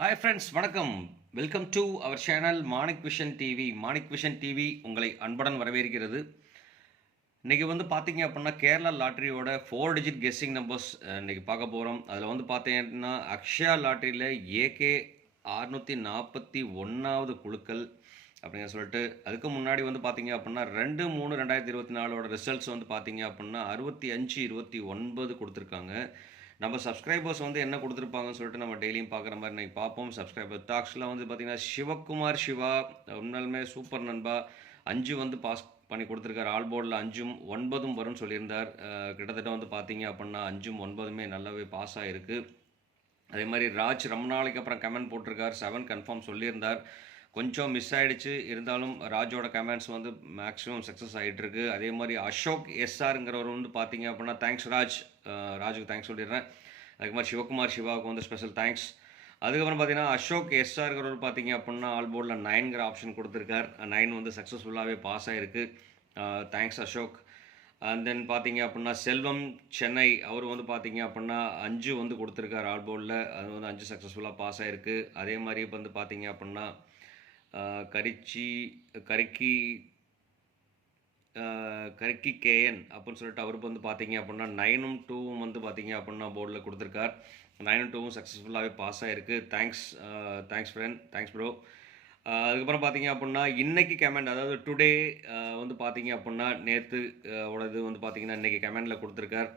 Hi friends, வணக்கம். Welcome to our channel Manik vision TV. Manik vision TV உங்களை அன்புடன் வரவேற்கிறது. இன்றைக்கி பார்த்தீங்க அப்படின்னா கேரளா லாட்ரியோட 4 டிஜிட் கெஸ்ஸிங் நம்பர்ஸ் இன்றைக்கி பார்க்க போகிறோம். அதில் பார்த்தீங்கன்னா அக்ஷயா லாட்ரியில் ஏகே 641வது குழுக்கள் அப்படிங்க சொல்லிட்டு, அதுக்கு முன்னாடி பார்த்தீங்க அப்படின்னா 2/3/2024 ரிசல்ட்ஸ் பார்த்தீங்க அப்படின்னா 65 29 கொடுத்துருக்காங்க. நம்ம சப்ஸ்கிரைபர்ஸ் என்ன கொடுத்துருப்பாங்கன்னு சொல்லிட்டு நம்ம டெய்லியும் பார்க்குற மாதிரி இன்றைக்கி பார்ப்போம். சப்ஸ்கிரைபர் டாக்ஸில் பார்த்தீங்கன்னா சிவகுமார் சிவா உண்மையிலுமே சூப்பர் நண்பா. 5 பாஸ் பண்ணி கொடுத்துருக்காரு. ஆல் போர்டில் 5ம் 9ம் வரும்னு சொல்லியிருந்தார். கிட்டத்தட்ட பார்த்தீங்க அப்படின்னா 5ம் 9மே நல்லாவே பாஸ் ஆகிருக்கு. அதே மாதிரி ராஜ் ரொம்ப நாளைக்கு அப்புறம் கமெண்ட் போட்டிருக்கார். 7 கன்ஃபார்ம் சொல்லியிருந்தார். கொஞ்சம் மிஸ் ஆகிடுச்சு. இருந்தாலும் ராஜோட கமெண்ட்ஸ் மேக்ஸிமம் சக்ஸஸ் ஆகிட்டுருக்கு. அதே மாதிரி அசோக் எஸ்ஆருங்கிறவர் பார்த்தீங்க அப்படின்னா தேங்க்ஸ் ராஜ். ராஜுக்கு தேங்க்ஸ் சொல்லிடுறேன். அதுக்கு மாதிரி சிவகுமார் சிவாவுக்கு ஸ்பெஷல் தேங்க்ஸ். அதுக்கப்புறம் பார்த்தீங்கன்னா அசோக் எஸ்ஆருங்கிறவர் பார்த்தீங்க அப்படின்னா ஆல் போர்டில் 9ங்கிற ஆப்ஷன் கொடுத்துருக்கார். 9 சக்ஸஸ்ஃபுல்லாகவே பாஸ் ஆகிருக்கு. தேங்க்ஸ் அசோக். அண்ட் தென் பார்த்தீங்க அப்படின்னா செல்வம் சென்னை அவர் பார்த்தீங்க அப்படின்னா 5 கொடுத்துருக்கார் ஆல் போர்டில். அது 5 சக்ஸஸ்ஃபுல்லாக பாஸ் ஆகிருக்கு. அதே மாதிரி பார்த்தீங்க அப்படின்னா கரிக்கி கேஎன் அப்படின்னு சொல்லிட்டு அவருக்கு பார்த்தீங்க அப்படின்னா 9ம் 2ம் பார்த்தீங்க அப்படின்னா போர்டில் கொடுத்துருக்கார். 9ம் 2ம் சக்ஸஸ்ஃபுல்லாகவே பாஸ் ஆகிருக்கு. Thanks friend, thanks bro. அதுக்கப்புறம் பார்த்தீங்க அப்படின்னா இன்றைக்கி கமெண்ட், அதாவது டுடே பார்த்தீங்க அப்படின்னா நேற்று உடது பார்த்தீங்கன்னா இன்றைக்கி கமெண்டில் கொடுத்துருக்கார்.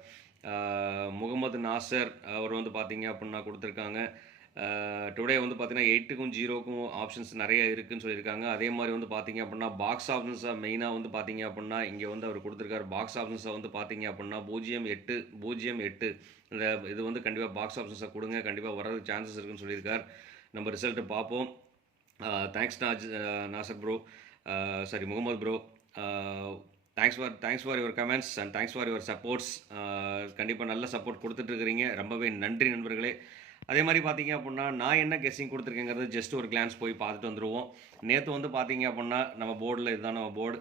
முகமது நாசர் அவர் பார்த்தீங்க அப்படின்னா கொடுத்துருக்காங்க. டுடே பார்த்தீங்கன்னா 8க்கும் 0க்கும் ஆப்ஷன்ஸ் நிறைய இருக்குதுன்னு சொல்லியிருக்காங்க. அதே மாதிரி பார்த்தீங்க அப்படின்னா பாக்ஸ் ஆப்ஷன்ஸை மெயினாக பார்த்தீங்க அப்படின்னா இங்கே அவர் கொடுத்துருக்காரு. பாக்ஸ் ஆப்ஷன்ஸை பார்த்தீங்க அப்படின்னா 0808 இந்த இது கண்டிப்பாக பாக்ஸ் ஆப்ஷன்ஸை கொடுங்க, கண்டிப்பாக வர்றதுக்கு சான்சஸ் இருக்குதுன்னு சொல்லியிருக்கார். நம்ம ரிசல்ட்டு பார்ப்போம். Thanks Nasar bro, sorry Mohammed bro. Thanks for your comments and thanks for your supports. கண்டிப்பாக நல்ல சப்போர்ட் கொடுத்துட்ருக்கிறீங்க. ரொம்பவே நன்றி நண்பர்களே. அதே மாதிரி பார்த்தீங்க அப்படின்னா நான் என்ன கெஸ்ஸிங் கொடுத்துருக்கேங்கிறது ஜஸ்ட் ஒரு கிளான்ஸ் போய் பார்த்துட்டு வந்துடுவோம். நேற்று பார்த்தீங்க அப்படின்னா நம்ம போர்டில் இதுதான் நம்ம போர்டு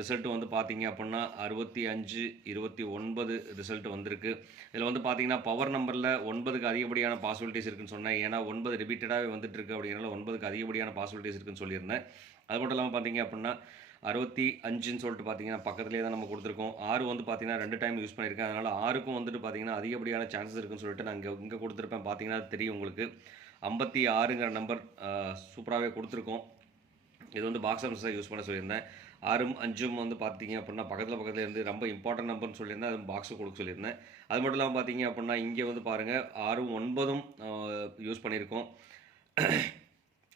ரிசல்ட்டு பார்த்தீங்க அப்படின்னா 65 29 ரிசல்ட்டு வந்திருக்கு. இதில் பார்த்தீங்கன்னா பவர் நம்பரில் 9க்கு அதிகப்படியான பாசிபிலிட்டிஸ் இருக்குன்னு சொன்னேன். ஏன்னா 9 ரிப்பீட்டடாகவே வந்துட்டுருக்கு. அப்படிங்கிறனால 9க்கு அதிகப்படியான பாசிபிலிட்டிஸ் இருக்குன்னு சொல்லியிருந்தேன். அது மட்டும் இல்லாமல் பார்த்தீங்க அப்படின்னா 65ன்னு சொல்லிட்டு பார்த்தீங்கன்னா பக்கத்துலேயே தான் நம்ம கொடுத்துருக்கோம். 6 பார்த்தீங்கன்னா 2 டைம் யூஸ் பண்ணியிருக்கேன். அதனால் 6க்கும் பார்த்தீங்கன்னா அதிகப்படியான சான்சஸ் இருக்குன்னு சொல்லிட்டு நான் இங்கே கொடுத்துருப்பேன். பார்த்தீங்கன்னா தெரியும் உங்களுக்கு. 56ங்கிற நம்பர் சூப்பராகவே கொடுத்துருக்கோம். இது பாக்ஸ் ஆஃபீஸாக யூஸ் பண்ண சொல்லியிருந்தேன். 6ம் 5ம் பார்த்தீங்க அப்படின்னா பக்கத்தில் இருந்து ரொம்ப இம்பார்ட்டன்ட் நம்பர்னு சொல்லியிருந்தேன். அது பாக்ஸு கொடுக்க சொல்லியிருந்தேன். அது மட்டும் இல்லாமல் பார்த்தீங்க அப்படின்னா இங்கே பாருங்கள் 6ம் 9ம் யூஸ் பண்ணியிருக்கோம்.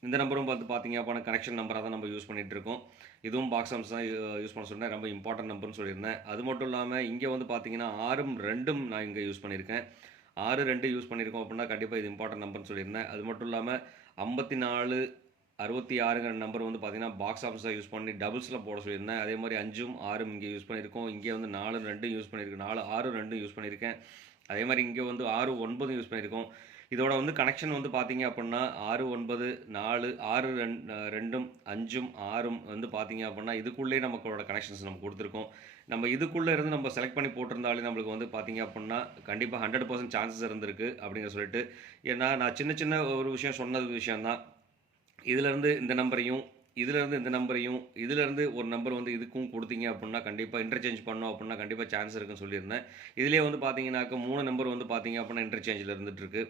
இந்த நம்பரும் பார்த்தீங்க அப்படின்னா கனெக்ஷன் நம்பராக தான் நம்ம யூஸ் பண்ணிகிட்ருக்கோம். இதுவும் பாக்ஸ் ஆம்ஸ் தான் யூஸ் பண்ண சொன்னேன். ரொம்ப இம்பார்ட்டன்ட் நம்பர்னு சொல்லியிருந்தேன். அது மட்டும் இல்லாமல் இங்கே பார்த்தீங்கன்னா 6ம் 2ம் நான் இங்கே யூஸ் பண்ணியிருக்கேன். 6 2 யூஸ் பண்ணியிருக்கோம் அப்படின்னா கண்டிப்பாக இது இம்பார்ட்டன்ட் நம்பர்னு சொல்லியிருந்தேன். அது மட்டும் இல்லாமல் 54 66ங்கிற நம்பர் பார்த்தீங்கன்னா பாக்ஸ் ஆஃபீஸாக யூஸ் பண்ணி டபுள்ஸில் போட சொல்லியிருந்தேன். அதே மாதிரி 5ம் 6ம் இங்கே யூஸ் பண்ணியிருக்கோம். இங்கே 4 2 யூஸ் பண்ணியிருக்கேன். 4 6 2 யூஸ் பண்ணியிருக்கேன். அதே மாதிரி இங்கே 6 9 யூஸ் பண்ணியிருக்கோம். இதோட கனெக்ஷன் பார்த்தீங்க அப்படின்னா 6 9 4 6 2ம் 5ம் 6ம் பார்த்தீங்க அப்படின்னா இதுக்குள்ளேயே நமக்கோட கனெக்ஷன்ஸ் நம்ம கொடுத்துருக்கோம். நம்ம இதுக்குள்ளே இருந்து நம்ம செலக்ட் பண்ணி போட்டிருந்தாலே நம்மளுக்கு பார்த்தீங்க அப்படின்னா கண்டிப்பாக 100% சான்சஸ் இருந்திருக்கு அப்படிங்கிற சொல்லிட்டு. ஏன்னா நான் சின்ன ஒரு விஷயம் சொன்னது விஷயந்தான். இதிலேருந்து இந்த நம்பரையும் இதிலேருந்து இந்த நம்பரையும் இதிலேருந்து ஒரு நம்பர் இதுக்கும் கொடுத்தீங்க அப்படின்னா கண்டிப்பாக இன்டர்சேஞ்ச் பண்ணோம் அப்படின்னா கண்டிப்பாக சான்ஸ் இருக்குன்னு சொல்லியிருந்தேன். இதிலே பார்த்தீங்கன்னாக்க 3 நம்பர் பார்த்தீங்க அப்படின்னா இன்டர்சேஞ்சில் இருந்துகிட்ருக்கு.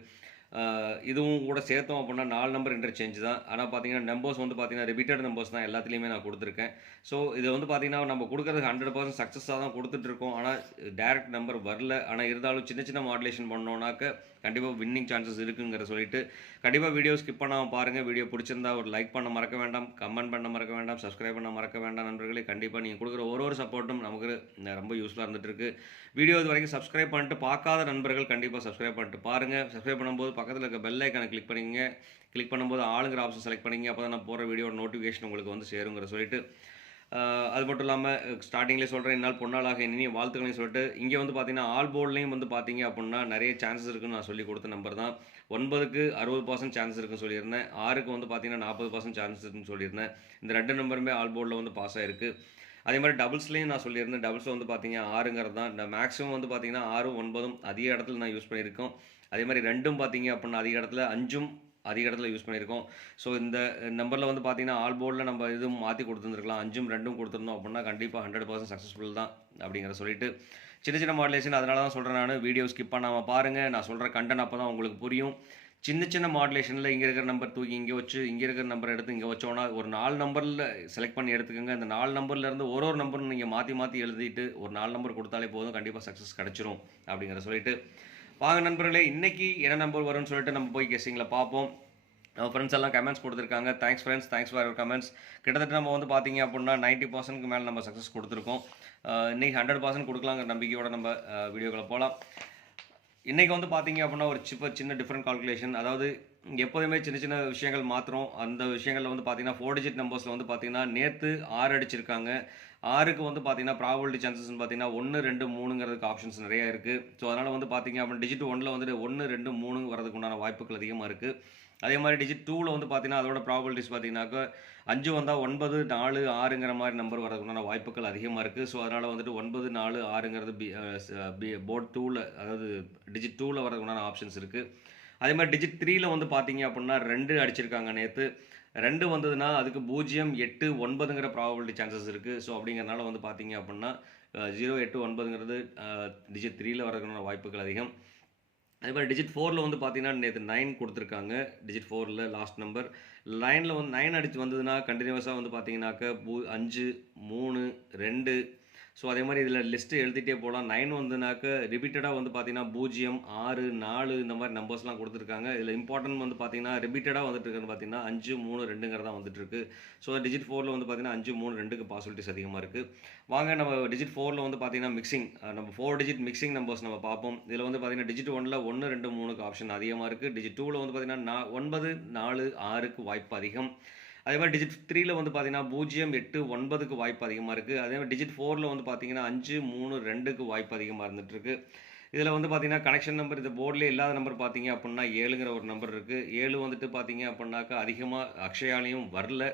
இதுவும் கூட சேர்த்தோம் அப்படின்னா 4 நம்பர் இன்டர்சேஞ்ச் தான். ஆனால் பார்த்தீங்கன்னா நம்பர்ஸ் பார்த்தீங்கன்னா ரிப்பீட்டட் நம்பர்ஸ் தான் எல்லாத்துலேயுமே நான் கொடுத்துருக்கேன். ஸோ இது பார்த்தீங்கன்னா நம்ம கொடுக்குறது 100% சக்ஸஸாக தான் கொடுத்துட்ருக்கோம். ஆனால் டேரக்ட் நம்பர் வரல. ஆனால் இருந்தாலும் சின்ன மாடுலேஷன் பண்ணோன்னாக்க கண்டிப்பாக வின்னிங் சான்சஸ் இருக்குங்கிற சொல்லிட்டு கண்டிப்பாக வீடியோ ஸ்கிப் பண்ணாமல் பாருங்கள். வீடியோ பிடிச்சிருந்தா ஒரு லைக் பண்ண மறக்க வேண்டாம், கமெண்ட் பண்ண மறக்க வேண்டாம், சப்ஸ்கிரைப் பண்ண மறக்க வேண்டாம் நண்பர்களே. கண்டிப்பாக நீங்கள் கொடுக்குற ஒரு சப்போர்ட்டும் நமக்கு ரொம்ப யூஸ்ஃபுல்லாக இருந்துகிட்ருக்கு. வீடியோ இது வரைக்கும் சப்ஸ்கிரைப் பண்ணிட்டு பார்க்காத நண்பர்கள் கண்டிப்பாக சப்ஸ்கிரைப் பண்ணிட்டு பாருங்கள். சப்ஸ்கிரைப் பண்ணும்போது பக்கத்தில் இருக்க பெல் ஐக்கானை கிளிக் பண்ணிங்க. கிளிக் பண்ணும்போது ஆளுங்கிற ஆப்ஷன் செலக்ட் பண்ணிங்க. அப்போ தான் நான் போகிற வீடியோட நோட்டிஃபிகேஷன் உங்களுக்கு சேருங்கிற சொல்லிட்டு. அது மட்டும் இல்லாமல் ஸ்டார்டிங்லேயே சொல்கிறேன், இந்நாள் பொன்னாளாக இனி வாழ்த்துக்களையும் சொல்லிட்டு இங்கே பார்த்தீங்கன்னா ஆல் போர்ட்லேயும் பார்த்தீங்க அப்படின்னா நிறைய சான்சஸ் இருக்குன்னு நான் சொல்லி கொடுத்த நம்பர் தான். 9க்கு 60% சான்ஸ் இருக்குன்னு சொல்லியிருந்தேன். 6க்கு பார்த்தீங்கன்னா 40% சான்ஸ் இருக்குன்னு சொல்லியிருந்தேன். இந்த 2 நம்பருமே ஆல் போர்டில் பாஸ் ஆகிருக்கு. அதே மாதிரி டபுள்ஸ்லேயும் நான் சொல்லியிருந்தேன். டபுள்ஸ் பார்த்தீங்கன்னா 6ங்கிறது தான். இந்த மேக்ஸிமம் பார்த்தீங்கன்னா 6ம் 9ம் அதிக இடத்துல நான் யூஸ் பண்ணியிருக்கோம். அதே மாதிரி 2ம் பார்த்தீங்க அப்படின்னா அதிக இடத்துல, 5ம் அதிக இடத்துல யூஸ் பண்ணியிருக்கோம். ஸோ இந்த நம்பரில் வந்து பார்த்தீங்கன்னா ஆல் போர்டில் நம்ம இதுவும் மாற்றி கொடுத்துருந்துருக்கலாம், 5ம் 2ம் கொடுத்துருந்தோம் அப்படின்னா கண்டிப்பாக 100% சக்ஸஸ்ஃபுல் தான் அப்படிங்கிற சொல்லிட்டு சின்ன சின்ன மாடுலேஷன். அதனால தான் சொல்கிறேன், நான் வீடியோ ஸ்கிப் பண்ணாமல் பாருங்கள். நான் சொல்கிற கண்டென்ட் அப்போ தான் உங்களுக்கு புரியும். சின்ன சின்ன மாடுலேஷனில் இங்கே இருக்கிற நம்பர் தூக்கி இங்கே வச்சு, இங்கே இருக்கிற நம்பர் எடுத்து இங்கே வச்சோன்னா ஒரு 4 நம்பரில் செலக்ட் பண்ணி எடுத்துக்கோங்க. இந்த 4 நம்பர்லேருந்து ஒரு நம்பரும் நீங்கள் மாற்றி மாற்றி எழுதிட்டு ஒரு 4 நம்பர் கொடுத்தாலே போதும், கண்டிப்பாக சக்ஸஸ் கிடச்சிரும் அப்படிங்கிற சொல்லிட்டு வாங்க நண்பர்களே, இன்றைக்கி என்ன நம்பர் வரும்னு சொல்லிட்டு நம்ம போய் கெஸ்ஸிங்கில் பார்ப்போம். நம்ம ஃப்ரெண்ட்ஸ் எல்லாம் கமெண்ட்ஸ் கொடுத்துருக்காங்க. Thanks friends, thanks for your comments. கிட்டத்தட்ட நம்ம வந்து பார்த்தீங்க அப்படின்னா 90%க்கு மேலே நம்ம சக்ஸஸ் கொடுத்துருக்கோம். இன்றைக்கி 100% கொடுக்கலாங்கிற நம்பிக்கையோடு நம்ம வீடியோக்களை போகலாம். இன்றைக்கி வந்து பார்த்தீங்க அப்படின்னா ஒரு சின்ன டிஃப்ரெண்ட் கால்குலேஷன். அதாவது எப்போதுமே சின்ன சின்ன விஷயங்கள் மாத்திரம். அந்த விஷயங்களில் வந்து பார்த்தீங்கன்னா 4 டிஜிட் நம்பர்ஸில் வந்து பார்த்தீங்கன்னா நேற்று 6 அடிச்சிருக்காங்க. 6க்கு வந்து பார்த்தீங்கன்னா ப்ராபபிலிட்டி சான்சஸ்ன்னு பார்த்தீங்கன்னா 1, 2, 3ங்கிறதுக்கு ஆப்ஷன்ஸ் நிறையா இருக்குது. ஸோ அதனால் வந்து பார்த்தீங்க அப்படின்னா டிஜிட் 1ல் வந்துட்டு 1, 2, 3 வரதுக்கு உண்டான வாய்ப்புகள் அதிகமாக இருக்குது. அதே மாதிரி டிஜிட் 2ல் வந்து பார்த்தீங்கன்னா அதோட ப்ராபபிலிட்டிஸ் பார்த்தீங்கன்னாக்கா 5 வந்தால் 9, 4, 6ங்கிற மாதிரி நம்பர் வரதுக்குண்டான வாய்ப்புகள் அதிகமாக இருக்குது. ஸோ அதனால் வந்துட்டு 9, 4, 6ங்கிறது போர்ட் 2ல், அதாவது டிஜிட் 2ல் வரதுக்குண்டான ஆப்ஷன்ஸ் இருக்குது. அதே மாதிரி டிஜிட் 3ல் வந்து பார்த்தீங்க அப்படின்னா 2 அடிச்சிருக்காங்க நேற்று. 2 வந்ததுன்னா அதுக்கு 0, 8, 9ங்கிற ப்ராபபிலிட்டி சான்சஸ் இருக்குது. ஸோ அப்படிங்கிறனால வந்து பார்த்தீங்க அப்படின்னா 0, 8, 9ங்கிறது டிஜிட் 3ல் வரதுக்கான வாய்ப்புகள் அதிகம். அதே மாதிரி டிஜிட் 4ல் வந்து பார்த்தீங்கன்னா நேற்று 9 கொடுத்துருக்காங்க. டிஜிட் 4ல் லாஸ்ட் நம்பர் 9ல் வந்து 9 அடிச்சு வந்ததுன்னா கண்டினியூஸாக வந்து பார்த்தீங்கன்னாக்க 5, 3, 2. ஸோ அதே மாதிரி இதில் லிஸ்ட்டு எழுதிட்டே போகலாம். 9 வந்துனாக்க ரிப்பீட்டடாக வந்து பார்த்தீங்கன்னா 0, 6, 4 இந்த மாதிரி நம்பர்ஸ்லாம் கொடுத்துருக்காங்க. இதில் இம்பார்ட்டன்ட் வந்து பார்த்தீங்கன்னா ரிப்பீட்டடாக வந்துட்டு இருக்குன்னு பார்த்தீங்கன்னா 5, 3, 2ங்கிறதா வந்துட்டுருக்கு. ஸோ டிஜிட் 4ல் வந்து பார்த்தீங்கன்னா 5, 3, 2க்கு பாசிபிலிட்டிஸ் அதிகமாக இருக்குது. வாங்க நம்ம டிஜிட் 4ல் வந்து பார்த்தீங்கன்னா மிக்சிங், நம்ம 4 டிஜிட் மிக்சிங் நம்பர்ஸ் நம்ம பார்ப்போம். இதில் வந்து பார்த்தீங்கன்னா டிஜிட் 1ல் 1, 2, 3க்கு ஆப்ஷன் அதிகமாக இருக்குது. டிஜிட் 2ல் வந்து பார்த்தீங்கன்னா 9, 4, 6க்கு வாய்ப்பு அதிகம். அதே மாதிரி டிஜிட் 3ல் வந்து பார்த்தீங்கன்னா 0, 8, 9க்கு வாய்ப்பு அதிகமாக இருக்குது. அதே மாதிரி டிஜிட் 4ல் வந்து பார்த்தீங்கன்னா 5, 3, 2க்கு வாய்ப்பு அதிகமாக இருந்துகிட்ருக்கு. இதில் வந்து பார்த்தீங்கன்னா கனெக்ஷன் நம்பர் இந்த போர்டில் இல்லாத நம்பர் பார்த்தீங்க அப்படின்னா 7ங்கிற ஒரு நம்பர் இருக்குது. 7 வந்துட்டு பார்த்தீங்க அப்படின்னாக்கா அதிகமாக அக்ஷயாலையும் வரல.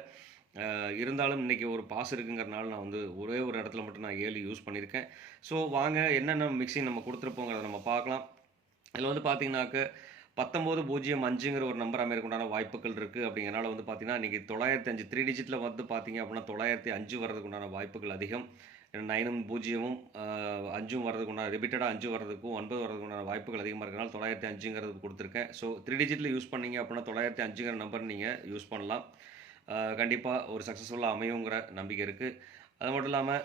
இருந்தாலும் இன்றைக்கி ஒரு பாஸ் இருக்குங்கிறனால நான் வந்து ஒரே ஒரு இடத்துல மட்டும் நான் 7 யூஸ் பண்ணியிருக்கேன். ஸோ வாங்க என்னென்ன மிக்சிங் நம்ம கொடுத்துருப்போங்கிறத நம்ம பார்க்கலாம். இதில் வந்து பார்த்தீங்கன்னாக்க 1905ங்கிற ஒரு நம்பர் அமையறதுக்குண்டான வாய்ப்புகள் இருக்குது. அப்படிங்கிறனால வந்து பார்த்தீங்கன்னா இன்றைக்கி 905 3 டிஜிட்டில் வந்து பார்த்தீங்க அப்படின்னா 905 வரதுக்குண்டான வாய்ப்புகள் அதிகம். 9ம் 0ம் 5ம் வரதுக்குண்டான ரிப்பீட்டடாக 5 வரதுக்கும் 9 வரதுக்குண்டான வாய்ப்புகள் அதிகமாக இருக்கிறனால 905ங்கிறது கொடுத்துருக்கேன். ஸோ 3 டிஜிட்டில் யூஸ் பண்ணிங்க அப்படின்னா 905ங்கிற நம்பர் நீங்கள் யூஸ் பண்ணலாம். கண்டிப்பாக ஒரு சக்ஸஸ்ஃபுல்லாக அமையுங்கிற நம்பிக்கை இருக்குது. அது மட்டும் இல்லாமல்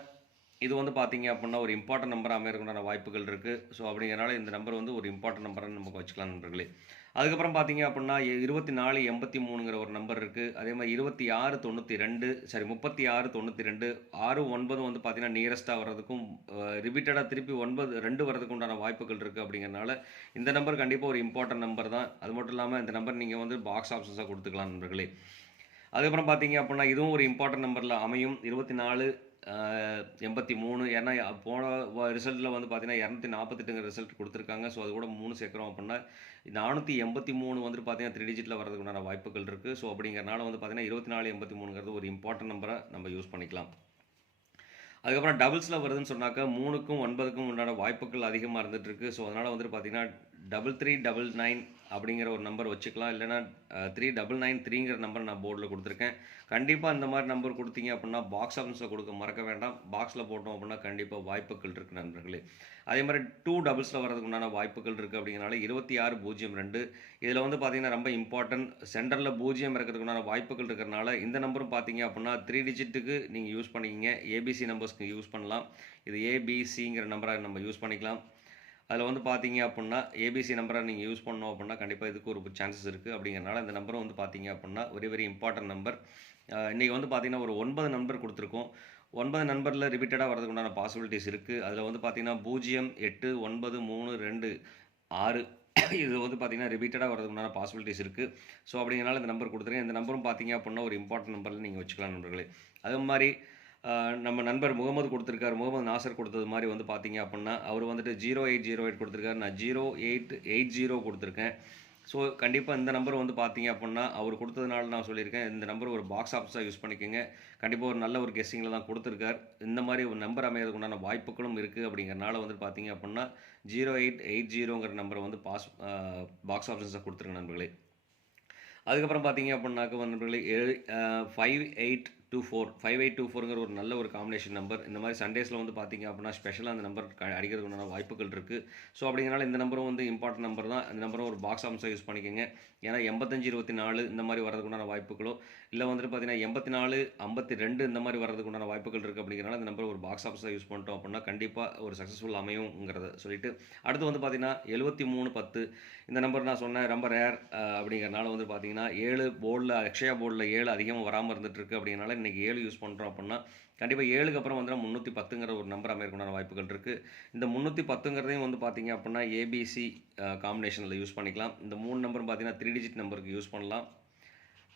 இது வந்து பார்த்தீங்க அப்படின்னா ஒரு இம்பார்ட்டன்ட் நம்பர் அமையறதுக்குண்டான வாய்ப்புகள் இருக்குது. ஸோ அப்படிங்கிறனால இந்த நம்பர் வந்து ஒரு இம்பார்ட்டன்ட் நம்பர்னு நமக்கு வச்சுக்கலாம் நண்பர்களே. அதுக்கப்புறம் பார்த்தீங்க அப்படின்னா 2483ங்கிற ஒரு நம்பர் இருக்குது. அதே மாதிரி 2692 சரி 3692 6, 9 வந்து பார்த்தீங்கன்னா நியரஸ்ட்டாக வர்றதுக்கும் ரிப்பீட்டடாக திருப்பி 9, 2 வரதுக்கு உண்டான வாய்ப்புகள் இருக்குது. அப்படிங்கிறனால இந்த நம்பர் கண்டிப்பாக ஒரு இம்பார்ட்டன்ட் நம்பர் தான். அது மட்டும் இல்லாமல் இந்த நம்பர் நீங்கள் வந்து பாக்ஸ் ஆப்ஷன்ஸாக கொடுத்துக்கலாம் நண்பர்களே. அதுக்கப்புறம் பார்த்தீங்க அப்படின்னா இதுவும் ஒரு இம்பார்ட்டன்ட் நம்பரில் அமையும். 2483. ஏன்னா போன ரிசல்ட்டில் வந்து பார்த்தீங்கன்னா 248ங்கிற ரிசல்ட் கொடுத்துருக்காங்க. ஸோ அது கூட 3 சேர்க்குறோம் அப்படின்னா 483 வந்துட்டு பார்த்தீங்கன்னா 3 டிஜிட்டில் வரதுக்கு உண்டான வாய்ப்புகள் இருக்குது. ஸோ அப்படிங்கிறனால வந்து பார்த்தீங்கன்னா 2483ங்கிறது ஒரு இம்பார்ட்டன்ட் நம்பரை நம்ம யூஸ் பண்ணிக்கலாம். அதுக்கப்புறம் டபுள்ஸில் வருதுன்னு சொன்னாக்கா 3க்கும் 9க்கும் உண்டான வாய்ப்புகள் அதிகமாக இருந்துகிட்ருக்கு. ஸோ அதனால் வந்துட்டு பார்த்தீங்கன்னா 3399 அப்படிங்கிற ஒரு நம்பர் வச்சுக்கலாம். இல்லைனா 3993ங்கிற நம்பர் நான் போர்டில் கொடுத்துருக்கேன். கண்டிப்பாக இந்த மாதிரி நம்பர் கொடுத்தீங்க அப்படின்னா பாக்ஸ் ஆப்ஷன்ஸில் கொடுக்க மறக்க வேண்டாம். பாக்ஸில் போட்டோம் அப்படின்னா கண்டிப்பாக வாய்ப்புகள் இருக்குது நண்பர்களே. அதே மாதிரி 2 டபுள்ஸில் வரதுக்கு உண்டான வாய்ப்புகள் இருக்குது. அப்படிங்கிறனால 2602. இதில் வந்து பார்த்தீங்கன்னா ரொம்ப இம்பார்ட்டன்ட். சென்டரில் 0 இருக்கிறதுக்கு உண்டான வாய்ப்புகள் இருக்கிறனால இந்த நம்பரும் பார்த்தீங்க அப்படின்னா 3 டிஜிட்டுக்கு நீங்கள் யூஸ் பண்ணிக்கிங்க. ஏபிசி நம்பர்ஸ்க்கு யூஸ் பண்ணலாம். இது ஏபிசிங்கிற நம்பராக நம்ம யூஸ் பண்ணிக்கலாம். அதில் வந்து பார்த்தீங்க அப்படின்னா ஏபிசி நம்பரை நீங்கள் யூஸ் பண்ணோம் அப்படின்னா கண்டிப்பாக இதுக்கு ஒரு சான்சஸ் இருக்குது. அப்படிங்கிறனால இந்த நம்பரும் வந்து பார்த்தீங்க அப்படின்னா வெரி இம்பார்ட்டன்ட் நம்பர். இன்றைக்கி வந்து பார்த்தீங்கன்னா ஒரு 9 நம்பர் கொடுத்துருக்கோம். 9 நம்பரில் ரிப்பீட்டடாக வரதுக்கு உண்டான பாசிபிலிட்டிஸ் இருக்குது. அதில் வந்து பார்த்தீங்கன்னா 0, 8, 9, 3, 2, 6 இது வந்து பார்த்தீங்கன்னா ரிப்பீட்டடாக வரதுக்கு உண்டான பாசிபிலிட்டிஸ் இருக்குது. ஸோ அப்படிங்கிறனால இந்த நம்பர் கொடுத்துருக்கேன். இந்த நம்பரும் பார்த்தீங்க அப்படின்னா ஒரு இம்பார்ட்டன்ட் நம்பரில் நீங்கள் வச்சுக்கலாம் நண்பர்களே. அது மாதிரி நம்ம நண்பர் முகமது கொடுத்துருக்காரு. முகமது நாசர் கொடுத்தது மாதிரி வந்து பார்த்தீங்க அப்படின்னா அவர் வந்துட்டு 0808 கொடுத்துருக்காரு. நான் 0880 கொடுத்துருக்கேன். ஸோ கண்டிப்பாக இந்த நம்பர் வந்து பார்த்தீங்க அப்படின்னா அவர் கொடுத்ததுனால நான் சொல்லியிருக்கேன். இந்த நம்பர் ஒரு பாக்ஸ் ஆப்ஸாக யூஸ் பண்ணிக்கோங்க. கண்டிப்பாக ஒரு நல்ல ஒரு கெஸ்ஸிங்கில் தான் கொடுத்துருக்கார். இந்த மாதிரி ஒரு நம்பர் அமையறதுக்கு உண்டான வாய்ப்புகளும் இருக்குது. அப்படிங்கிறனால வந்து பார்த்தீங்க அப்படின்னா 0880ங்கிற நம்பரை வந்து பாக்ஸ் ஆப்ஷன்ஸாக கொடுத்துருங்க நண்பர்களே. அதுக்கப்புறம் பார்த்தீங்க அப்படின்னாக்க நண்பர்களே 5824 ஒரு நல்ல ஒரு காம்பினேஷன் நம்பர். இந்த மாதிரி சண்டேஸில் வந்து பார்த்தீங்க அப்படின்னா ஸ்பெஷலாக அந்த நம்பர் அடிக்கிறதுக்குண்டான வாய்ப்புகள் இருக்குது. ஸோ அப்படிங்கிறனால இந்த நம்பரும் வந்து இம்பார்ட்டன்ட் நம்பர் தான். இந்த நம்பரும் ஒரு பாக்ஸ் ஆம்ஸாக யூஸ் பண்ணிக்கோங்க. ஏன்னா 8524 இந்த மாதிரி வரதுக்குண்டான வாய்ப்புகளோ இல்லை வந்துட்டு பார்த்தீங்கன்னா 8452 இந்த மாதிரி வரதுக்குண்டான வாய்ப்புகள் இருக்குது. அப்படிங்கிறனால இந்த நம்பர் ஒரு பாக்ஸ் ஆஃபீஸாக யூஸ் பண்ணிட்டோம் அப்படின்னா கண்டிப்பாக ஒரு சக்ஸஸ்ஃபுல் அமையுங்கிறத சொல்லிட்டு அடுத்து வந்து பார்த்தீங்கன்னா 7310 இந்த நம்பர் நான் சொன்னேன் ரொம்ப ரேர் அப்படிங்கிறனால வந்து பார்த்தீங்கன்னா 7 போர்டில் அக்ஷயா போர்டில் 7 அதிகமாக வராமல் இருந்துகிட்ருக்கு. அப்படிங்கிறனால இன்றைக்கி 7 யூஸ் பண்ணுறோம் அப்படின்னா கண்டிப்பாக 7க்கு அப்புறம் வந்து 310ங்கிற ஒரு நம்பர் அமையக்கூடிய வாய்ப்புகள் இருக்குது. இந்த 310ங்கிறதையும் வந்து பார்த்தீங்க அப்படின்னா ஏபிசி காம்பினேஷனில் யூஸ் பண்ணிக்கலாம். இந்த 3 நம்பரும் பார்த்தீங்கன்னா 3 டிஜிட் நம்பருக்கு யூஸ் பண்ணலாம்.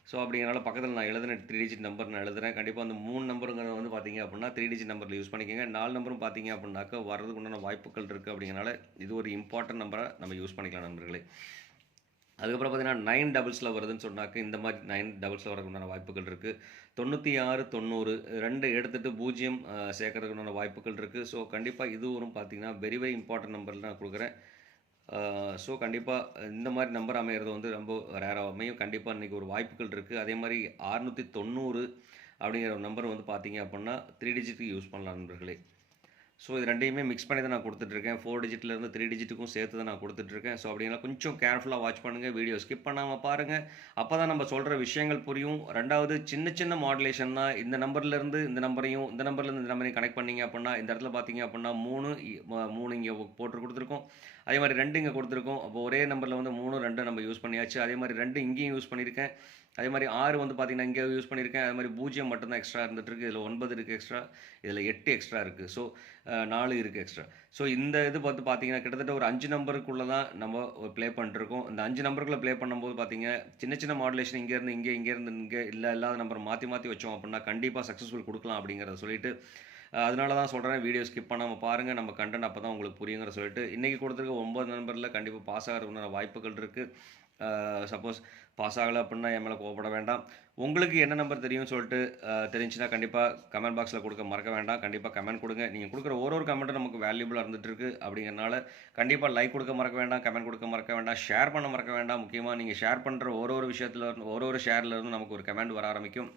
ஸோ அப்படிங்கிறனால பக்கத்தில் நான் எழுதுன 3 டிஜிட் நம்பர் நான் எழுதுறேன். கண்டிப்பாக அந்த 3 நம்பருங்கிறது வந்து பார்த்தீங்க அப்படின்னா 3 டிஜிட் நம்பரில் யூஸ் பண்ணிக்கோங்க. 4 நம்பரும் பார்த்தீங்க அப்படின்னாக்கா வரதுக்கு உண்டான வாய்ப்புகள் இருக்குது. அப்படிங்கிறனால இது ஒரு இம்பார்ட்டன்ட் நம்பரை நம்ம யூஸ் பண்ணிக்கலாம் நண்பர்களே. அதுக்கப்புறம் பார்த்தீங்கன்னா 9 டபுள்ஸில் வருதுன்னு சொன்னாக்க இந்த மாதிரி 9 டபுள்ஸில் வரதுக்குண்டான வாய்ப்புகள் இருக்குது. 96 90 2 எடுத்துகிட்டு 0 சேர்க்கறதுக்குண்டான வாய்ப்புகள் இருக்குது. ஸோ கண்டிப்பாக இது ஒரு பார்த்தீங்கன்னா வெரி வெரி இம்பார்ட்டன்ட் நம்பரில் நான் கொடுக்குறேன். ஸோ கண்டிப்பாக இந்த மாதிரி நம்பர் அமையிறது வந்து ரொம்ப ரேராக அமையும். கண்டிப்பாக இன்றைக்கி ஒரு வாய்ப்புகள் இருக்குது. அதே மாதிரி 690 அப்படிங்கிற ஒரு நம்பர் வந்து பார்த்தீங்க அப்படின்னா 3 டிஜிட்டுக்கு யூஸ் பண்ணலாம் நண்பர்களே. ஸோ இது ரெண்டையுமே மிக்ஸ் பண்ணி தான் நான் கொடுத்துட்ருக்கேன். 4 டிஜிட்லேருந்து 3 டிஜிட்டுக்கும் சேர்த்து தான் நான் கொடுத்துட்ருக்கேன். ஸோ அப்படின்னா கொஞ்சம் கேர்ஃபுல்லாக வாட்ச் பண்ணுங்கள், வீடியோ ஸ்கிப் பண்ணாமல் பாருங்கள். அப்போ தான் நம்ம சொல்கிற விஷயங்கள் புரியும். ரெண்டாவது சின்ன சின்ன மாடுலேஷன் தான். இந்த நம்பர்லேருந்து இந்த நம்பரையும் இந்த நம்பர்லேருந்து இந்த நம்பரையும் கனெக்ட் பண்ணிங்க அப்படின்னா இந்த இடத்துல பார்த்தீங்க அப்படின்னா 3 இங்கே போட்டு கொடுத்துருக்கோம். அதே மாதிரி 2 இங்கே கொடுத்துருக்கோம். அப்போ ஒரே நம்பரில் வந்து 3 2 நம்ம யூஸ் பண்ணியாச்சு. அதே மாதிரி 2 இங்கேயும் யூஸ் பண்ணியிருக்கேன். அதே மாதிரி 6 வந்து பார்த்தீங்கன்னா இங்கே யூஸ் பண்ணியிருக்கேன். அதே மாதிரி 0 மட்டும்தான் எக்ஸ்ட்ரா இருந்துகிட்ருக்கு. இதில் 9 இருக்குது எக்ஸ்ட்ரா, இதில் 8 எக்ஸ்ட்ரா இருக்குது. ஸோ 4 இருக்குது எக்ஸ்ட்ரா. ஸோ இந்த இது பார்த்து பார்த்தீங்கன்னா கிட்டத்தட்ட ஒரு 5 நம்பருக்குள்ளே தான் நம்ம ப்ளே பண்ணிருக்கோம். இந்த 5 நம்பருக்குள்ளே ப்ளே பண்ணும்போது பார்த்தீங்க சின்ன சின்ன மாடுலேஷன் இங்கேருந்து இங்கே இல்லாத நம்பர் மாற்றி வச்சோம் அப்படின்னா கண்டிப்பாக சக்ஸஸ்ஃபுல் கொடுக்கலாம் அப்படிங்கிறத சொல்லிட்டு அதனால தான் சொல்கிறேன் வீடியோ ஸ்கிப் பண்ணாமல் பாருங்கள். நம்ம கண்டென்ட் அப்போ தான் உங்களுக்கு புரியுங்கிற சொல்லிட்டு இன்றைக்கி கொடுத்துருக்க 9 நம்பரில் கண்டிப்பாக பாஸ் ஆகிறதுக்குண்டான வாய்ப்புகள் இருக்குது. சப்போஸ் பாஸ் ஆகலை அப்படின்னா என் மேலே கோவப்பட வேண்டாம். உங்களுக்கு என்ன நம்பர் தெரியும்னு சொல்லிட்டு தெரிஞ்சுன்னா கண்டிப்பாக கமெண்ட் பாக்ஸில் கொடுக்க மறக்க வேண்டாம். கண்டிப்பாக கமெண்ட் கொடுங்க. நீங்கள் கொடுக்குற ஒரு கமெண்ட்டும் நமக்கு வேல்யூபிளாக இருந்துகிட்ருக்கு. அப்படிங்கிறனால கண்டிப்பாக லைக் கொடுக்க மறக்க வேண்டாம், கமெண்ட் கொடுக்க மறக்க வேண்டாம், ஷேர் பண்ண மறக்க வேண்டாம். முக்கியமாக நீங்கள் ஷேர் பண்ணுற ஒரு விஷயத்தில் ஒரு ஷேர்லேருந்து நமக்கு ஒரு கமெண்ட் வர ஆரம்பிக்கும்.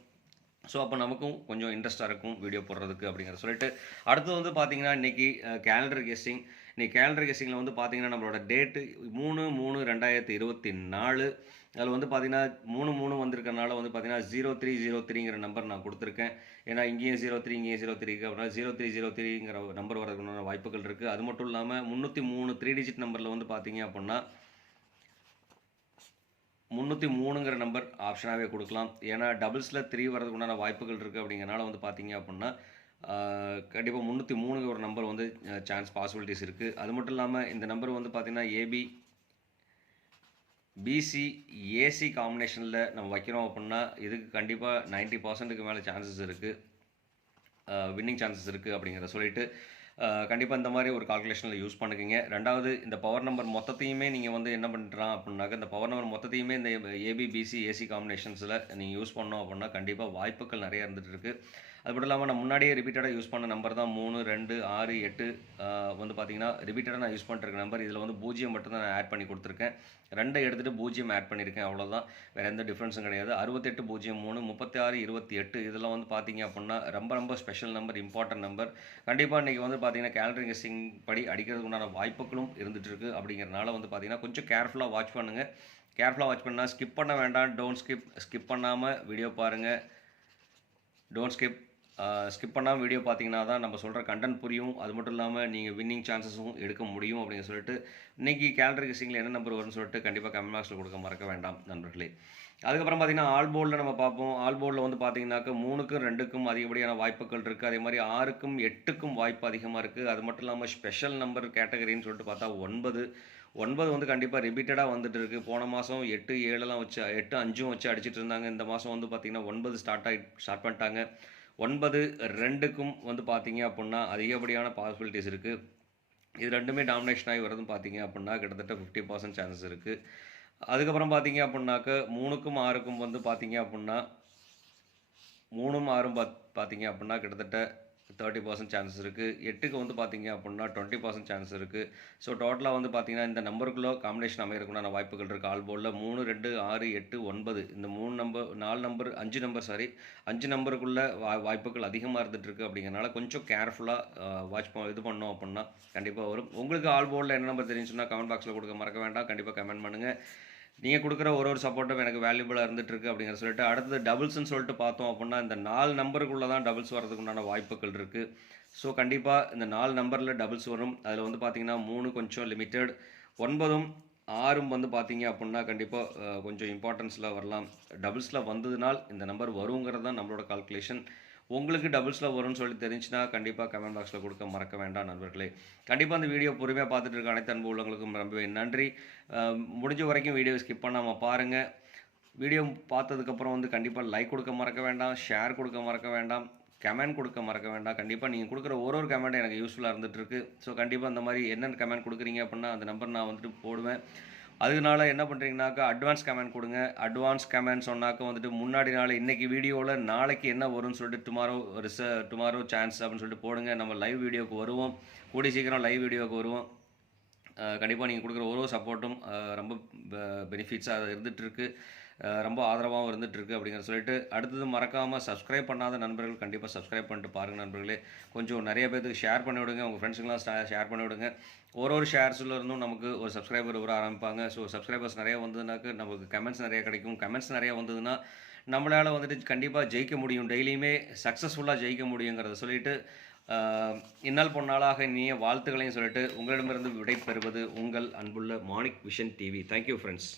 ஸோ அப்போ நமக்கும் கொஞ்சம் இன்ட்ரெஸ்ட்டாக இருக்கும் வீடியோ போடுறதுக்கு அப்படிங்கிற சொல்லிட்டு அடுத்து வந்து பார்த்தீங்கன்னா இன்றைக்கி கேலண்டர் கெஸ்ஸிங். இன்றைக்கி கேலண்டர் கெஸ்ஸிங்கில் வந்து பார்த்தீங்கன்னா நம்மளோட டேட்டு 3/3/2024. அதில் வந்து பார்த்தீங்கன்னா 3 வந்திருக்கனால வந்து பார்த்தீங்கன்னா 0303ங்கிற நம்பர் நான் கொடுத்துருக்கேன். ஏன்னா இங்கேயும் 03 இங்கேயும் 03 இருக்குது. அப்படின்னா 0303ங்கிற நம்பர் வரதுக்குண்டான வாய்ப்புகள் இருக்குது. அது மட்டும் இல்லாமல் 303 3 டிஜிட் நம்பரில் வந்து பார்த்தீங்க அப்படின்னா 303ங்கிற நம்பர் ஆப்ஷனாகவே கொடுக்கலாம். ஏன்னா டபுள்ஸில் 3 வரதுக்கு உண்டான வாய்ப்புகள் இருக்குது. அப்படிங்கிறனால வந்து பார்த்தீங்க அப்படின்னா கண்டிப்பாக 303ங்கிற ஒரு நம்பர் வந்து சான்ஸ் பாசிபிலிட்டிஸ் இருக்குது. அது மட்டும் இல்லாமல் இந்த நம்பர் வந்து பார்த்திங்கன்னா பிசி ஏசி காம்பினேஷனில் நம்ம வைக்கிறோம் அப்படின்னா இதுக்கு கண்டிப்பாக 90%க்கு மேலே சான்சஸ் இருக்குது, வின்னிங் சான்சஸ் இருக்குது அப்படிங்கிற சொல்லிட்டு கண்டிப்பாக இந்த மாதிரி ஒரு கால்குலேஷனில் யூஸ் பண்ணிக்கோங்க. ரெண்டாவது இந்த பவர் நம்பர் மொத்தத்தையுமே நீங்கள் வந்து என்ன பண்ணுறான் அப்படின்னாக்க இந்த பவர் நம்பர் மொத்தத்தையுமே இந்த ஏபிபிசி ஏசி காம்பினேஷன்ஸில் நீங்கள் யூஸ் பண்ணோம் அப்படின்னா கண்டிப்பாக வாய்ப்புகள் நிறைய இருந்துகிட்டு இருக்குது. அது மட்டும் இல்லாமல் நான் முன்னாடியே ரிப்பீட்டடாக யூஸ் பண்ண நம்பர் தான் 3 2 6 8 வந்து பார்த்தீங்கன்னா ரிப்பீட்டடாக நான் யூஸ் பண்ணிருக்க நம்பர். இதில் வந்து 0 மட்டும் தான் நான் ஆட் பண்ணி கொடுத்துருக்கேன். 2 எடுத்துகிட்டு 0 ஆட் பண்ணியிருக்கேன், அவ்வளோதான். வேறு எந்த டிஃப்ரென்ஸும் கிடையாது. 6803 36 28 இதெல்லாம் வந்து பார்த்தீங்க அப்படின்னா ரொம்ப ஸ்பெஷல் நம்பர், இம்பார்ட்டன்ட் நம்பர். கண்டிப்பாக இன்றைக்கி வந்து பார்த்தீங்கன்னா கேலண்டர் கெஸ்ஸிங் படி அடிக்கிறதுக்கு உண்டான வாய்ப்புகளும் இருந்துகிட்டு இருக்குது. அப்படிங்கிறனால வந்து பார்த்தீங்கன்னா கொஞ்சம் கேர்ஃபுல்லாக வாட்ச் பண்ணுங்கள். கேர்ஃபுல்லாக வாட்ச் பண்ணால் ஸ்கிப் பண்ண வேண்டாம். டோன்ட் ஸ்கிப் பண்ணாமல் வீடியோ பாருங்கள். டோன்ட் ஸ்கிப் பண்ணாமல் வீடியோ பார்த்தீங்கன்னா தான் நம்ம சொல்கிற கண்டென்ட் புரியும். அது மட்டும் இல்லாமல் நீங்கள் வின்னிங் சான்சஸும் எடுக்க முடியும் அப்படின்னு சொல்லிட்டு இன்றைக்கி கேலண்டர் கெஸ்ஸிங்கில் என்ன நம்பர் வரும்னு சொல்லிட்டு கண்டிப்பாக கமெண்ட் பாக்ஸில் கொடுக்க மறக்க வேண்டாம் நண்பர்களே. அதுக்கப்புறம் பார்த்தீங்கன்னா ஆல் போர்டில் நம்ம பார்ப்போம். ஆல் போர்டில் வந்து பார்த்தீங்கன்னாக்க 3க்கும் 2க்கும் அதிகப்படியான வாய்ப்புகள் இருக்குது. அதே மாதிரி 6க்கும் 8க்கும் வாய்ப்பு அதிகமாக இருக்குது. அது மட்டும் இல்லாமல் ஸ்பெஷல் நம்பர் கேட்டகரின்னு சொல்லிட்டு பார்த்தா 9 வந்து கண்டிப்பாக ரிப்பீட்டடாக வந்துட்டு இருக்குது. போன மாதம் 8 7 வச்சு 8 5 வச்சு அடிச்சிட்டு இருந்தாங்க. இந்த மாதம் வந்து பார்த்திங்கன்னா 9 ஸ்டார்ட் பண்ணிட்டாங்க. 9 2க்கும் வந்து பார்த்தீங்க அப்படின்னா அதிகப்படியான பாசிபிலிட்டிஸ் இருக்குது. இது ரெண்டுமே டாமினேஷன் ஆகி வரதுன்னு பார்த்தீங்க அப்படின்னா கிட்டத்தட்ட 50% சான்சஸ் இருக்குது. அதுக்கப்புறம் பார்த்தீங்க அப்படின்னாக்க 3க்கும் 6க்கும் வந்து பார்த்தீங்க அப்படின்னா 3ம் 6ம் பார்த்தீங்க அப்படின்னா கிட்டத்தட்ட 30% சான்சஸ் இருக்குது. 8க்கு வந்து பார்த்தீங்க அப்படின்னா 20% சான்ஸ் இருக்குது. ஸோ டோட்டலாக வந்து பார்த்தீங்கன்னா இந்த நம்பருக்குள்ள காம்பினேஷன் அமையறதுக்குண்டான வாய்ப்புகள் இருக்குது. ஆல் போர்டில் 3, 2, 6, 8, 9 இந்த 3 நம்பர் 4 நம்பர் 5 நம்பர் 5 நம்பருக்குள்ள வாய்ப்புகள் அதிகமாக இருந்துட்டு இருக்கு. அப்படிங்கிறனால கொஞ்சம் கேர்ஃபுல்லாக இது பண்ணோம் அப்படின்னா கண்டிப்பாக வரும். உங்களுக்கு ஆல் போர்டில் என்ன நம்பர் தெரிஞ்சுன்னா கமெண்ட் பாக்ஸில் கொடுக்க மறக்க வேண்டாம். கண்டிப்பாக கமெண்ட் பண்ணுங்கள். நீங்கள் கொடுக்குற ஒரு சப்போர்ட்டும் எனக்கு வேல்யூபிளாக இருந்துகிட்ருக்கு அப்படிங்கிற சொல்லிட்டு அடுத்தது டபுள்ஸ்ன்னு சொல்லிட்டு பார்த்தோம் அப்படின்னா இந்த 4 நம்பருக்குள்ளே தான் டபுள்ஸ் வரதுக்கு உண்டான வாய்ப்புகள் இருக்குது. ஸோ கண்டிப்பாக இந்த 4 நம்பரில் டபுள்ஸ் வரும். அதில் வந்து பார்த்திங்கன்னா 3 கொஞ்சம் லிமிட்டட், 9ம் 6ம் வந்து பார்த்தீங்க அப்படின்னா கண்டிப்பாக கொஞ்சம் இம்பார்ட்டன்ஸில் வரலாம். டபுள்ஸில் வந்ததுனால் இந்த நம்பர் வருங்கிறது தான் நம்மளோட கால்குலேஷன். உங்களுக்கு டபுள்ஸில் வரும்னு சொல்லி தெரிஞ்சுன்னா கண்டிப்பாக கமெண்ட் பாக்ஸில் கொடுக்க மறக்க வேண்டாம் நண்பர்களே. கண்டிப்பாக அந்த வீடியோ பொறுமையாக பார்த்துட்டு இருக்க அனைத்து அன்பு உள்ளவங்களுக்கும் ரொம்பவே நன்றி. முடிஞ்ச வரைக்கும் வீடியோ ஸ்கிப் பண்ணாமல் பாருங்கள். வீடியோ பார்த்ததுக்கப்புறம் வந்து கண்டிப்பாக லைக் கொடுக்க மறக்க வேண்டாம், ஷேர் கொடுக்க மறக்க வேண்டாம், கமெண்ட் கொடுக்க மறக்க வேண்டாம். கண்டிப்பாக நீங்கள் கொடுக்குற ஒரு கமெண்ட் எனக்கு யூஸ்ஃபுல்லாக இருந்துகிட்ருக்கு. ஸோ கண்டிப்பாக அந்த மாதிரி என்னென்ன கமெண்ட் கொடுக்குறீங்க அப்படின்னா அந்த நம்பர் நான் வந்துட்டு போடுவேன். அதுக்குனால என்ன பண்ணுறீங்கனாக்கா அட்வான்ஸ் கமெண்ட் கொடுங்க. அட்வான்ஸ் கமெண்ட் சொன்னாக்க வந்துட்டு முன்னாடி நாள் இன்றைக்கி வீடியோவில் நாளைக்கு என்ன வரும்னு சொல்லிட்டு டுமாரோ சான்ஸ் அப்படின்னு சொல்லிட்டு போடுங்க. நம்ம லைவ் வீடியோவுக்கு வருவோம். கூடிய சீக்கிரம் லைவ் வீடியோவுக்கு வருவோம். கண்டிப்பாக நீங்கள் கொடுக்குற ஒரு சப்போர்ட்டும் ரொம்ப பெனிஃபிட்ஸாக இருந்துகிட்ருக்கு. ரொம்ப ஆதரவாகவும் இருந்துகிட்ருக்கு அப்படிங்கிற சொல்லிட்டு அடுத்தது மறக்காமல் சப்ஸ்கிரைப் பண்ணாத நண்பர்கள் கண்டிப்பாக சப்ஸ்கிரைப் பண்ணிட்டு பாருங்கள் நண்பர்களே. கொஞ்சம் நிறைய பேருக்கு ஷேர் பண்ணி விடுங்க. உங்கள் ஃப்ரெண்ட்ஸுக்கெலாம் ஷேர் பண்ணி விடுங்க. ஒரு ஷேர்ஸில் இருந்தும் நமக்கு ஒரு சப்ஸ்கிரைபர் வர ஆரம்பிப்பாங்க. ஸோ சப்ஸ்கிரைபர்ஸ் நிறையா வந்ததுனாக்க நமக்கு கமெண்ட்ஸ் நிறையா கிடைக்கும். கமெண்ட்ஸ் நிறையா வந்ததுன்னா நம்மளால் வந்துட்டு கண்டிப்பாக ஜெயிக்க முடியும். டெய்லியுமே சக்ஸஸ்ஃபுல்லாக ஜெயிக்க முடியுங்கிறத சொல்லிவிட்டு இந்நாள் பொன்னாளாக இனிய வாழ்த்துக்களையும் சொல்லிட்டு உங்களிடமிருந்து விடை பெறுவது உங்கள் அன்புள்ள Manik vision TV. Thank you friends.